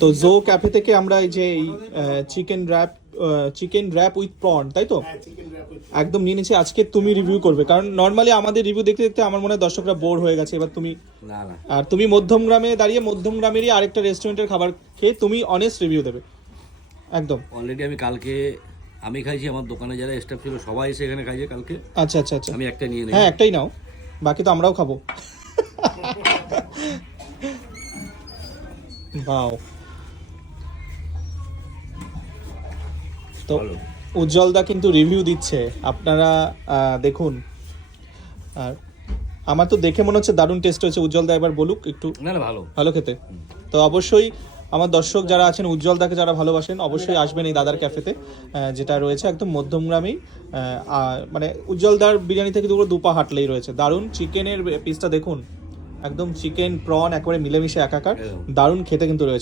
তো জো ক্যাফে থেকে আমরা এই যে চিকেন র্যাপ উইথ প্রন, তাই তো একদম নিয়ে নিচ্ছি। আজকে তুমি রিভিউ করবে, কারণ নর্মালি আমাদের রিভিউ দেখতে দেখতে আমার মনে হয় দর্শকরা বোর হয়ে গেছে। এবার তুমি না না, আর তুমি মধ্যমগ্রামে দাঁড়িয়ে মধ্যমগ্রামেরই আরেকটা রেস্টুরেন্টের খাবার খেয়ে তুমি অনেস্ট রিভিউ দেবে একদম। অলরেডি আমি কালকে আমি খাইছি, আমার দোকানে যারা স্টাফ ছিল সবাই এসে এখানে খাইছে কালকে। আচ্ছা আচ্ছা আচ্ছা, আমি একটা নিয়ে নিই। হ্যাঁ একটাই নাও, বাকি তো আমরাও খাবো। বাও। তো ভালো। উজ্জ্বলদা কিন্তু রিভিউ দিচ্ছে, আপনারা দেখুন। আর আমার তো দেখে মনে হচ্ছে দারুণ টেস্ট হয়েছে। উজ্জ্বলদা এবার বলুক একটু। না না, ভালো। ভালো খেতে। তো অবশ্যই আমার দর্শক যারা আছেন উজ্জ্বলদাকে যারা ভালোবাসেন অবশ্যই আসবেন এই দাদার ক্যাফেতে, যেটা রয়েছে একদম মধ্যমগ্রামেই। মানে উজ্জ্বলদার বিরিয়ানি থেকে দুপা হাঁটলেই রয়েছে। দারুণ চিকেনের পিসটা দেখুন, একদম চিকেন প্রন একেবারে মিলেমিশে একাকার, দারুণ খেতে কিন্তু রয়েছে।